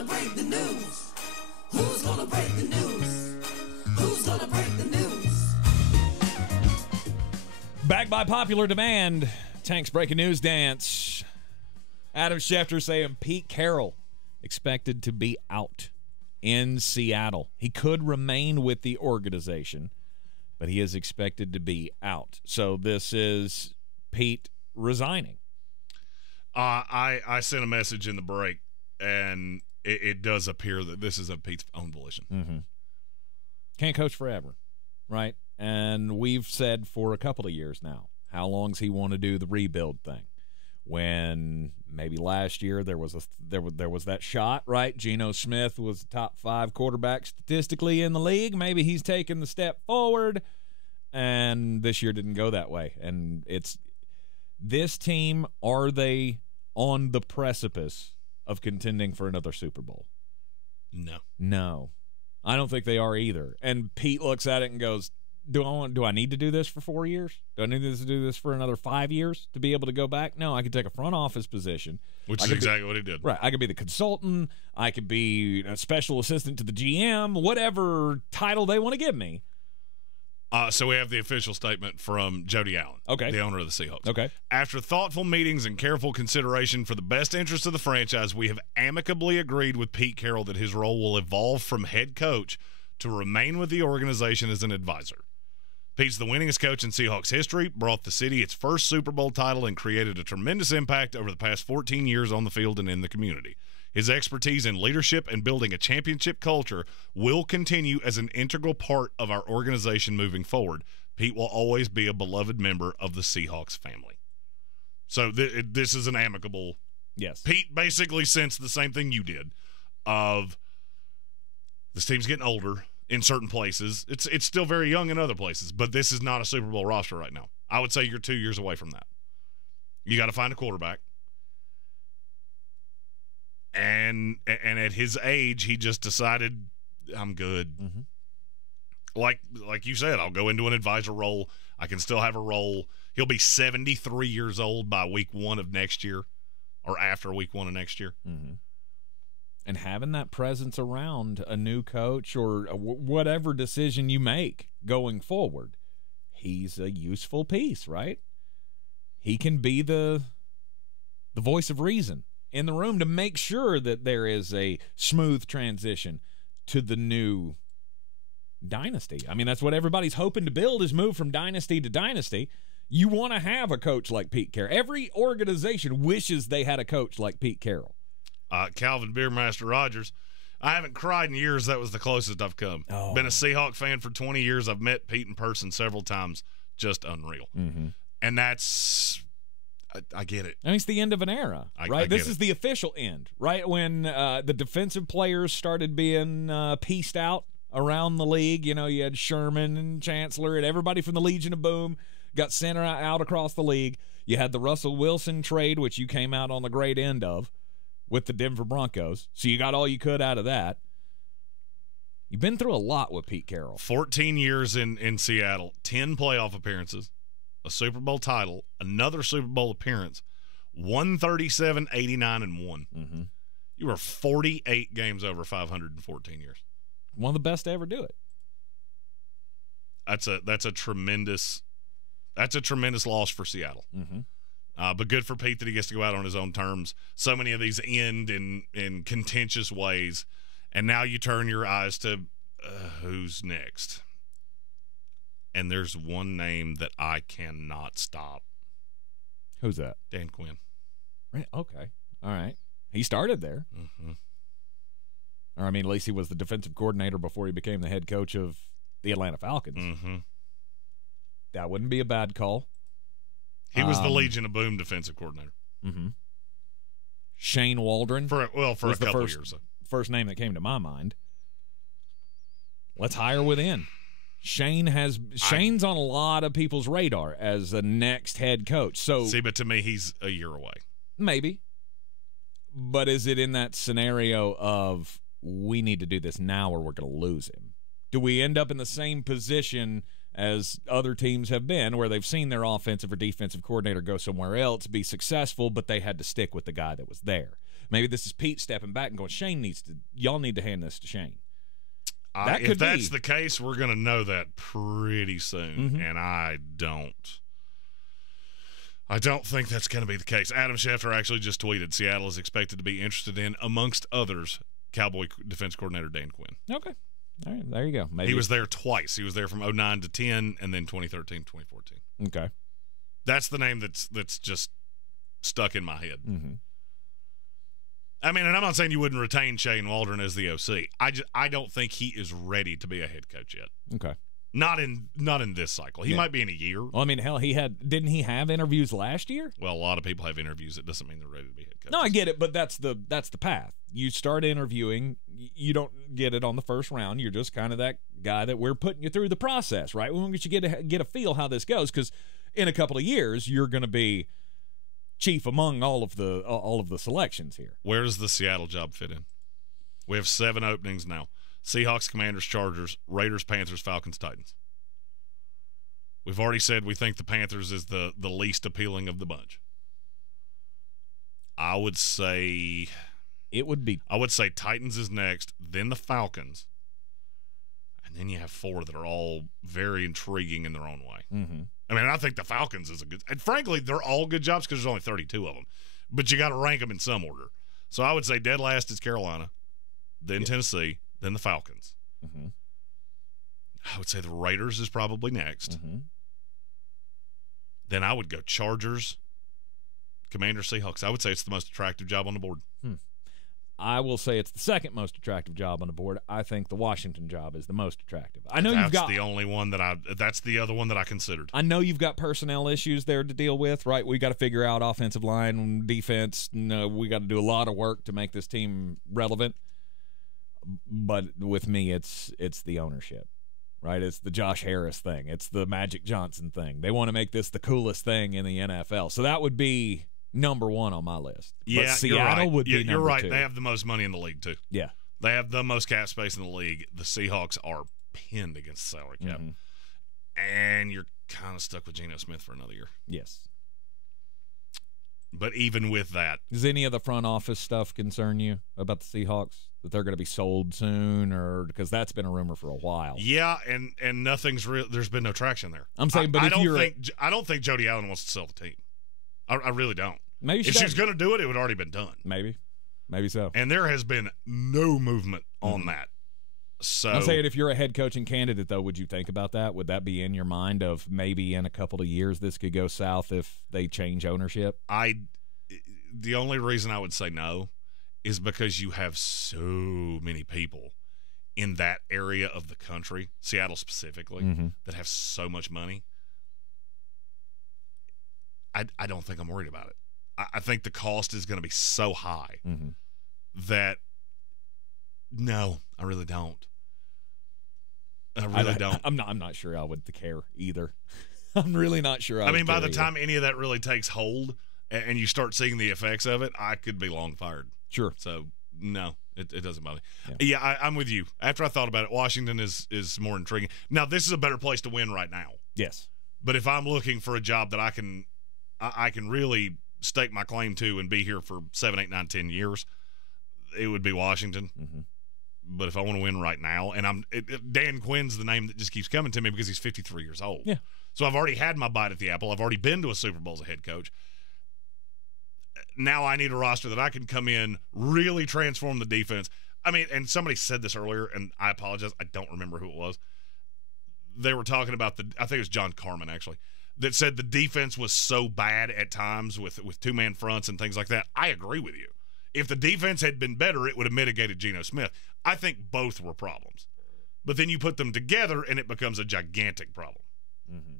gonna break the news? Who's gonna break the news? Who's gonna break the news? Back by popular demand, Tank's breaking news dance. Adam Schefter saying Pete Carroll expected to be out in Seattle. He could remain with the organization, but he is expected to be out. So this is Pete resigning. I sent a message in the break, and it does appear that this is of Pete's own volition. Mm-hmm. Can't coach forever, right? And we've said for a couple of years now, how long's he want to do the rebuild thing? When maybe last year there was that shot, right? Geno Smith was the top 5 quarterback statistically in the league. Maybe he's taken the step forward, and this year didn't go that way. And it's this team, are they on the precipice of contending for another Super Bowl? No. I don't think they are either. And Pete looks at it and goes, Do I need to do this for 4 years? Do I need to do this for another 5 years to be able to go back? No, I could take a front office position. Which is exactly what he did. Right. I could be the consultant. I could be a special assistant to the GM, whatever title they want to give me. So we have the official statement from Jody Allen, okay, the owner of the Seahawks. Okay. After thoughtful meetings and careful consideration for the best interest of the franchise, we have amicably agreed with Pete Carroll that his role will evolve from head coach to remain with the organization as an advisor. Pete's the winningest coach in Seahawks history, brought the city its first Super Bowl title, and created a tremendous impact over the past 14 years on the field and in the community. His expertise in leadership and building a championship culture will continue as an integral part of our organization moving forward. Pete will always be a beloved member of the Seahawks family. So this is an amicable. Yes. Pete basically sensed the same thing you did of this team's getting older in certain places. It's still very young in other places, but this is not a Super Bowl roster right now. I would say you're 2 years away from that. You got to find a quarterback. And at his age, he just decided, I'm good. Mm-hmm. Like you said, I'll go into an advisor role. I can still have a role. He'll be 73 years old by week 1 of next year, or after week 1 of next year. Mm-hmm. And having that presence around a new coach or whatever decision you make going forward, he's a useful piece, right? He can be the voice of reason in the room to make sure that there is a smooth transition to the new dynasty. I mean, that's what everybody's hoping to build, is move from dynasty to dynasty. You want to have a coach like Pete Carroll. Every organization wishes they had a coach like Pete Carroll. Calvin Beermaster Rogers, I haven't cried in years. That was the closest I've come. Oh. Been a Seahawk fan for 20 years. I've met Pete in person several times. Just unreal. Mm-hmm. And that's... I get it. And it's the end of an era, right? This is the official end, right? When the defensive players started being pieced out around the league. You know, you had Sherman and Chancellor and everybody from the Legion of Boom got sent out across the league. You had the Russell Wilson trade, which you came out on the great end of with the Denver Broncos. So you got all you could out of that. You've been through a lot with Pete Carroll. 14 years in Seattle, 10 playoff appearances, a Super Bowl title, another Super Bowl appearance, 137, 89, and 1. Mm-hmm. You were 48 games over 514 years. One of the best to ever do it. That's a tremendous loss for Seattle. Mm-hmm. But good for Pete that he gets to go out on his own terms. So many of these end in contentious ways, and now you turn your eyes to who's next. And there's one name that I cannot stop. Who's that? Dan Quinn. Right. Okay. All right. He started there. Mm-hmm. Or, I mean, at least he was the defensive coordinator before he became the head coach of the Atlanta Falcons. Mm-hmm. That wouldn't be a bad call. He was the Legion of Boom defensive coordinator. Mm-hmm. Shane Waldron. For a couple of years. First name that came to my mind. Let's hire within. Shane's on a lot of people's radar as the next head coach. So but to me, he's a year away. Maybe. But is it in that scenario of we need to do this now or we're going to lose him? Do we end up in the same position as other teams have been, where they've seen their offensive or defensive coordinator go somewhere else, be successful, but they had to stick with the guy that was there? Maybe this is Pete stepping back and going, y'all need to hand this to Shane. If that's the case, we're going to know that pretty soon, Mm-hmm. and I don't think that's going to be the case. Adam Schefter actually just tweeted Seattle is expected to be interested in, amongst others, Cowboy defense coordinator Dan Quinn. Okay. All right, there you go. Maybe he was there twice. He was there from 2009 to 10 and then 2013, 2014. Okay. That's the name that's just stuck in my head. Mm-hmm. I mean, and I'm not saying you wouldn't retain Shane Waldron as the OC. I don't think he is ready to be a head coach yet. Okay. Not in this cycle. He might be in a year. Well, I mean, hell, didn't he have interviews last year? Well, a lot of people have interviews. It doesn't mean they're ready to be head coach. No, I get it, but that's the path. You start interviewing. You don't get it on the first round. You're just kind of that guy that we're putting you through the process, right? We want you to get a feel how this goes, because in a couple of years you're going to be chief among all of the selections here. Where does the Seattle job fit in? We have 7 openings now. Seahawks, Commanders, Chargers, Raiders, Panthers, Falcons, Titans. We've already said we think the Panthers is the least appealing of the bunch. I would say Titans is next, then the Falcons, and then you have 4 that are all very intriguing in their own way. Mm-hmm. I mean, I think the Falcons is a good – and frankly, they're all good jobs because there's only 32 of them. But you got to rank them in some order. So I would say dead last is Carolina, then Tennessee, then the Falcons. Mm-hmm. I would say the Raiders is probably next. Mm-hmm. Then I would go Chargers, Commanders, Seahawks. I would say it's the most attractive job on the board. I will say it's the second most attractive job on the board. I think the Washington job is the most attractive. I know that's the only one that's the other one that I considered. I know you've got personnel issues there to deal with, right? We got to figure out offensive line, defense. No, we got to do a lot of work to make this team relevant. But with me, it's the ownership, right? It's the Josh Harris thing. It's the Magic Johnson thing. They want to make this the coolest thing in the NFL. So that would be number 1 on my list. Yeah, but Seattle would be number 2. You're right. They have the most money in the league, too. Yeah. They have the most cap space in the league. The Seahawks are pinned against the salary cap. Mm-hmm. And you're kind of stuck with Geno Smith for another year. Yes. But even with that. Does any of the front office stuff concern you about the Seahawks? That they're going to be sold soon, or because that's been a rumor for a while. Yeah, and nothing's real. There's been no traction there. I'm saying, but I don't think Jody Allen wants to sell the team. I really don't. Maybe if she's going to do it, it would already been done. Maybe so. And there has been no movement on that. So I'm saying, if you're a head coaching candidate, though, would you think about that? Would that be in your mind of maybe in a couple of years this could go south if they change ownership? The only reason I would say no is because you have so many people in that area of the country, Seattle specifically, that have so much money. I don't think I'm worried about it. I think the cost is going to be so high that no, I really don't. I really don't. I'm not sure I would care either. I'm really not sure. I mean, by the time any of that really takes hold and you start seeing the effects of it, I could be long fired. Sure. So no, it doesn't bother me. Yeah, I'm with you. After I thought about it, Washington is more intriguing. Now, this is a better place to win right now. Yes. But if I'm looking for a job that I can really stake my claim to and be here for 7, 8, 9, 10 years, it would be Washington. Mm-hmm. But if I want to win right now, and Dan Quinn's the name that just keeps coming to me because he's 53 years old. Yeah. So I've already had my bite at the apple. I've already been to a Super Bowl as a head coach. Now I need a roster that I can come in, really transform the defense. I mean, and somebody said this earlier, and I apologize. I don't remember who it was. They were talking about I think it was John Carmen, actually, that said the defense was so bad at times with two-man fronts and things like that. I agree with you. If the defense had been better, it would have mitigated Geno Smith. I think both were problems. But then you put them together, and it becomes a gigantic problem. Mm-hmm.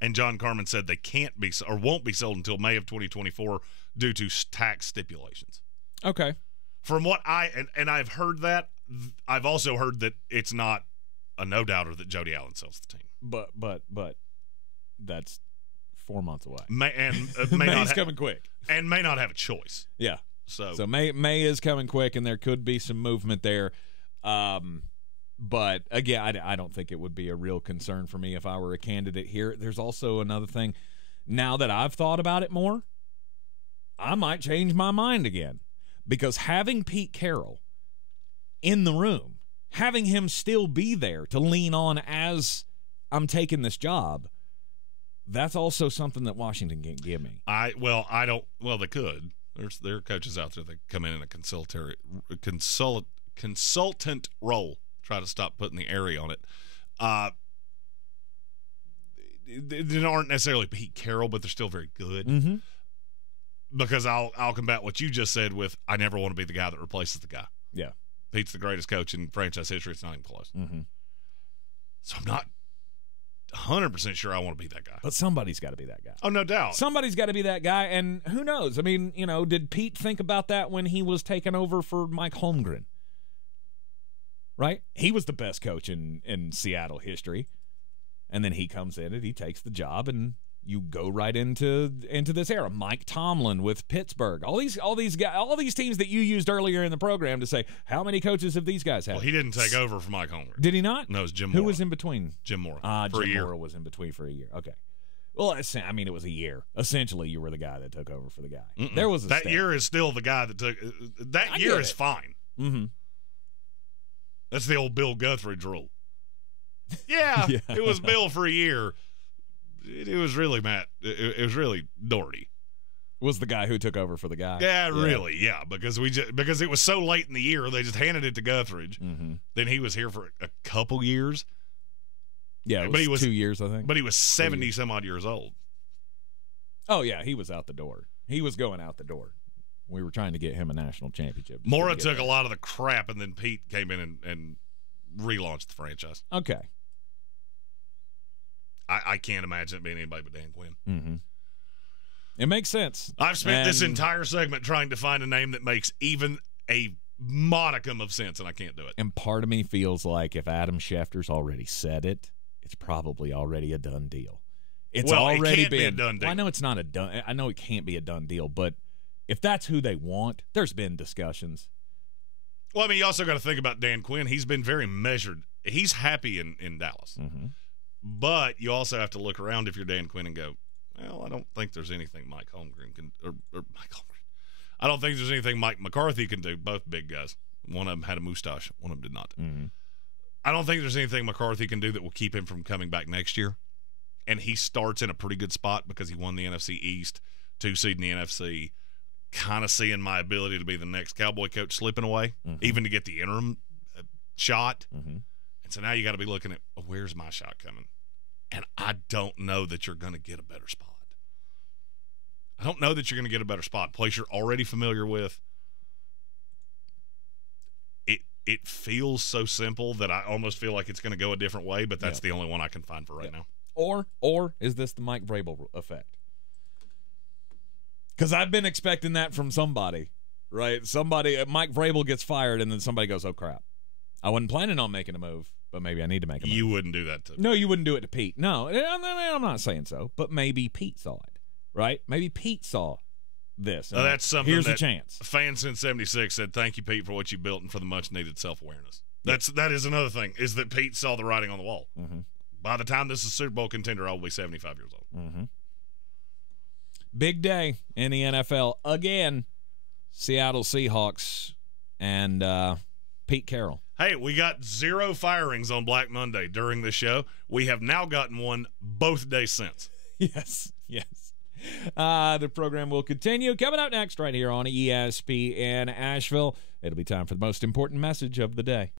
And John Carmen said they can't be or won't be sold until May of 2024 due to tax stipulations. Okay. From what I've heard that, I've also heard that it's not a no-doubter that Jody Allen sells the team. But that's 4 months away. May's coming quick. And may not have a choice. Yeah. So May is coming quick, and there could be some movement there. But again, I don't think it would be a real concern for me if I were a candidate here. There's also another thing. Now that I've thought about it more, I might change my mind again. Because having Pete Carroll in the room, having him still be there to lean on as I'm taking this job, that's also something that Washington can't give me. I don't. Well, they could. There are coaches out there that come in a consultant role. Try to stop putting the area on it. They aren't necessarily Pete Carroll, but they're still very good. Mm-hmm. Because I'll combat what you just said with, I never want to be the guy that replaces the guy. Yeah. Pete's the greatest coach in franchise history. It's not even close. Mm-hmm. So I'm not 100% sure I want to be that guy. But somebody's got to be that guy. Oh, no doubt. Somebody's got to be that guy, and who knows? I mean, did Pete think about that when he was taking over for Mike Holmgren? Right? He was the best coach in Seattle history. And then he comes in and he takes the job, and you go right into this era. Mike Tomlin with Pittsburgh. All these guys, all these teams that you used earlier in the program to say, how many coaches have these guys had? Well, he didn't take over for Mike Holmgren. Did he not? No, it was Jim Mora. Who was in between? Jim Mora. For Jim Mora was in between for a year. Okay. Well, I mean, it was a year. Essentially, you were the guy that took over for the guy. Mm-mm. There was that year is still the guy that took. That year is fine. Mm-hmm. That's the old Bill Guthridge rule. Yeah, it was Bill for a year. It was really Matt. It was really Doherty. Was the guy who took over for the guy? Yeah, really. Yeah, because it was so late in the year, they just handed it to Guthridge. Mm-hmm. Then he was here for a couple years. Yeah, but he was 2 years, I think. But he was 70 some odd years old. Oh yeah, he was out the door. He was going out the door. We were trying to get him a national championship. Mora took a lot of the crap, and then Pete came in and relaunched the franchise. Okay. I can't imagine it being anybody but Dan Quinn. Mm-hmm. It makes sense. I've spent this entire segment trying to find a name that makes even a modicum of sense, and I can't do it. And part of me feels like if Adam Schefter's already said it, it's probably already a done deal. It's already it can't be a done deal. Well, I know it's not a done. I know it can't be a done deal, but if that's who they want, there's been discussions. Well, I mean, you also got to think about Dan Quinn. He's been very measured. He's happy in Dallas. Mm-hmm. But you also have to look around if you're Dan Quinn and go, well, I don't think there's anything Mike Holmgren can – or Mike Holmgren. I don't think there's anything Mike McCarthy can do, both big guys. One of them had a mustache. One of them did not. Mm-hmm. I don't think there's anything McCarthy can do that will keep him from coming back next year. And he starts in a pretty good spot because he won the NFC East, 2 seed in the NFC, kind of seeing my ability to be the next Cowboy coach slipping away, even to get the interim shot. Mm-hmm. And so now you got to be looking at, where's my shot coming? And I don't know that you're going to get a better spot. I don't know that you're going to get a better spot. Place you're already familiar with. It feels so simple that I almost feel like it's going to go a different way, but that's the only one I can find for right now. Or is this the Mike Vrabel effect? Because I've been expecting that from somebody, right? Mike Vrabel gets fired, and then somebody goes, oh, crap. I wasn't planning on making a move, but maybe I need to make a move. You wouldn't do that to No, you wouldn't do it to Pete. No, I'm not saying so, but maybe Pete saw it, right? Maybe Pete saw this. That's something here's that a chance. Fans since 76 said, thank you, Pete, for what you built and for the much-needed self-awareness. That is another thing, is that Pete saw the writing on the wall. Mm-hmm. By the time this is a Super Bowl contender, I'll be 75 years old. Mm-hmm. Big day in the NFL. Again, Seattle Seahawks and Pete Carroll. Hey, we got 0 firings on Black Monday during the show. We have now gotten one both days since. Yes. The program will continue. Coming out next right here on ESPN Asheville. It'll be time for the most important message of the day.